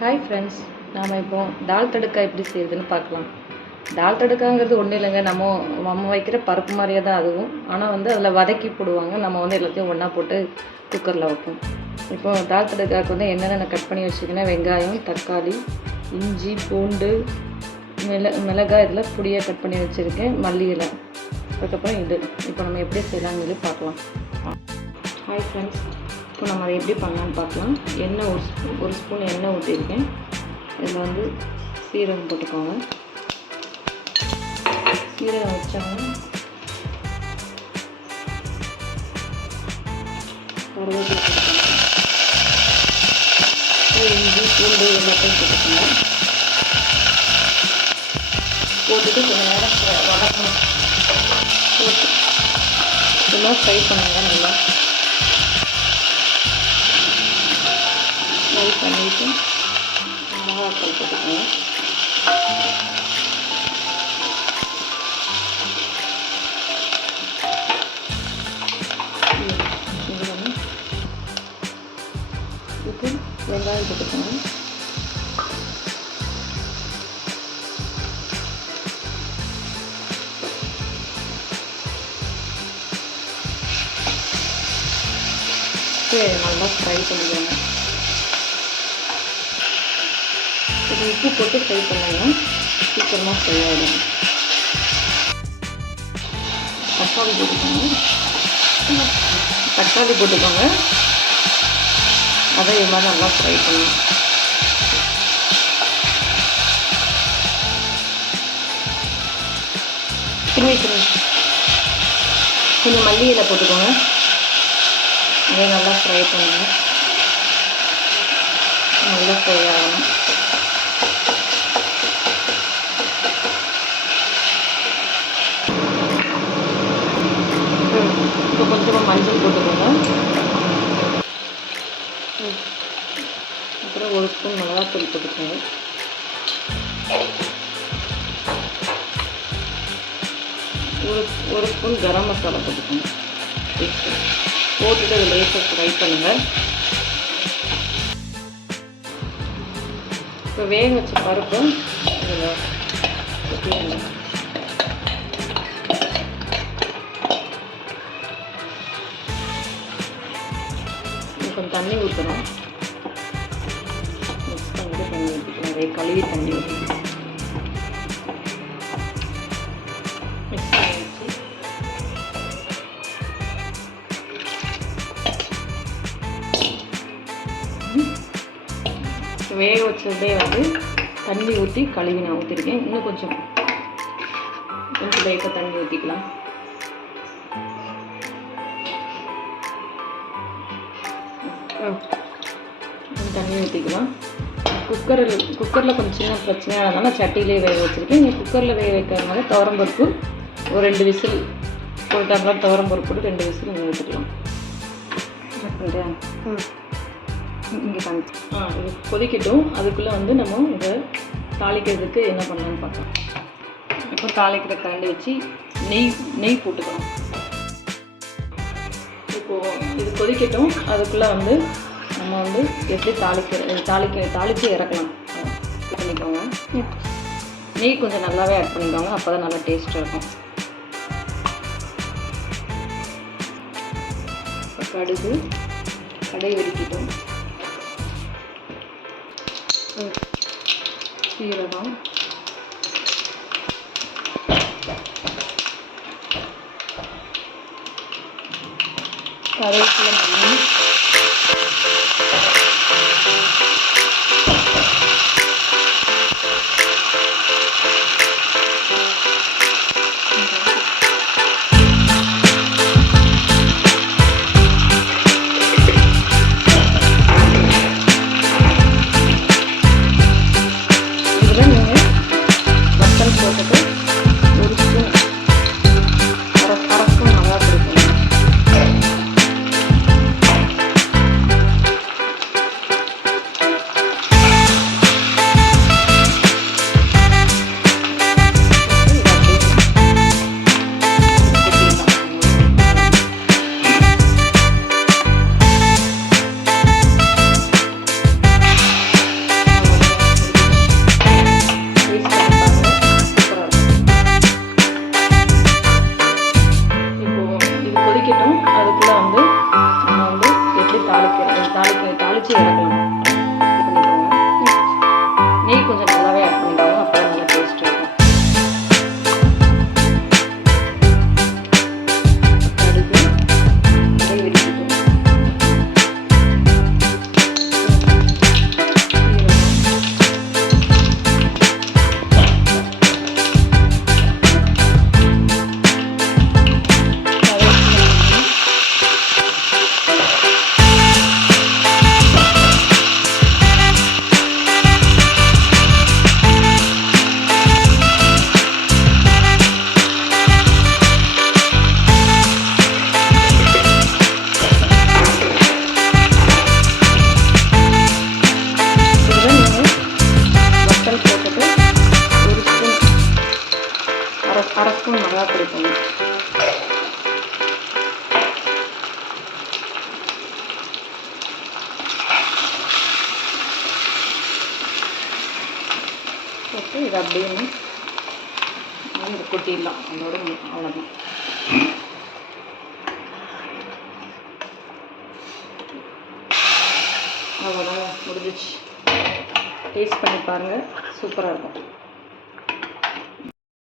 Hi friends, நாம் இப்போ தால் தடுக்கா எப்படி செய்யுதுன்னு பார்க்கலாம். தால் தடுக்காங்கிறது ஒன்றும் இல்லைங்க, நம்ம வைக்கிற பருப்பு மாதிரியே தான் அதுவும். ஆனால் அதில் வதக்கி போடுவாங்க. நம்ம எல்லாத்தையும் ஒன்றா போட்டு குக்கரில் வைப்போம். இப்போ தால் தடுக்காவுக்கு என்னென்ன கட் பண்ணி வச்சுக்கன்னா, வெங்காயம், தக்காளி, இஞ்சி, பூண்டு, மிளகாய் இதில் பொடியாக கட் பண்ணி வச்சுருக்கேன், மல்லி இலை, அதுக்கப்புறம் இது. இப்போ நம்ம எப்படி செய்யலாம்னு சொல்லி பார்க்கலாம். ஹாய் ஃப்ரெண்ட்ஸ், இப்போ நம்ம அதை எப்படி பண்ணலான்னு பார்க்கலாம். எண்ணெய் ஒரு ஸ்பூன் எண்ணெய் ஊற்றிருக்கேன். இதில் சீரகம் போட்டுக்கோங்க. சீரகம் வச்சோம்னா கருவேப்பிலை போட்டுக்கோங்க. இஞ்சி, பூண்டு எல்லாத்தையும் போட்டுக்கோங்க. போட்டுட்டு கொஞ்சம் நேரம் வதக்கணும். போட்டு இதெல்லாம் ஃப்ரை பண்ணுங்க. நல்லா ஃப்ரை பண்ணிவிட்டு மிளகாத்தூள் போட்டுக்கோங்க. இப்போ வெங்காயம் போட்டுக்கோங்க. நல்லா ஃப்ரை பண்ணிக்கோங்க. இது உப்பு போட்டு ஃப்ரை பண்ணிங்கன்னா சீக்கிரமாக ஃப்ரை ஆகிடும். தக்காளி போட்டுக்கோங்க. அதை இது மாதிரி நல்லா ஃப்ரை பண்ணணும். கொஞ்சம் மல்லி இலை போட்டுக்கோங்க. அதை நல்லா ஃப்ரை பண்ணுங்க. நல்லா ஃப்ரை ஆகணும். இப்போ கொஞ்சமாக மஞ்சள் போட்டுக்கோங்க. அப்புறம் ஒரு ஸ்பூன் மிளகாத்தூள் போட்டுக்கோங்க. ஒரு ஸ்பூன் கரம் மசாலா போட்டுக்கோங்க. போட்டுட்டு அதை லேசாக ஃப்ரை பண்ணுங்கள். இப்போ வேக வச்ச பருப்பு இதில் ஊற்றிடுங்க. கொஞ்சம் தண்ணி ஊற்றணும். மிக்ஸ் பண்ணிட்டு தண்ணி ஊற்றிக்கலாம். நிறைய கழுவி தண்ணி ஊற்றணும். மிக்ஸ் பண்ணி வச்சு வேக வச்சதே தண்ணி ஊற்றி கழுவி நான் ஊற்றிருக்கேன். இன்னும் கொஞ்சம் லைட்டாக தண்ணி ஊற்றிக்கலாம். தண்ணி ஊற்றிக்கலாம். குக்கரில் கொஞ்சம் சின்ன பிரச்சனையாக இருந்தாலும் சட்டியிலே வேக வச்சுருக்கேன். நீங்கள் குக்கரில் வேக வைக்கிறதுனால துவரம்பருப்பு ஒரு 2 விசில், ஒரு டம்ளர் துவரம்பருப்பு போட்டு 2 விசில் நீங்கள் ஊற்றிக்கலாம். இங்கே இது கொதிக்கட்டும். அதுக்குள்ளே நம்ம இதை தாளிக்கிறதுக்கு என்ன பண்ணலான்னு பார்க்கலாம். இப்போ தாளிக்கிற கரண்டி வச்சு நெய் போட்டுக்கலாம். இப்போது இது கொதிக்கட்டும். அதுக்குள்ளே நம்ம எப்படி தாளித்து இறக்கலாம் பண்ணிக்கோங்க. நெய் கொஞ்சம் நல்லாவே ஆட் பண்ணிக்கோங்க. அப்போ தான் நல்லா டேஸ்ட்டாக இருக்கும். கடுகு வெடிக்கட்டும். சீரகம், கருவேப்பிலை, மல்லி, காரப்பொடி பண்ணி போட்டு இதை அப்படியே இதை கொட்டிடலாம். அதோட அவ்வளோதான். அவ்வளோதாங்க, முடிஞ்சிச்சு. டேஸ்ட் பண்ணி பாருங்கள், சூப்பராக இருக்கும்.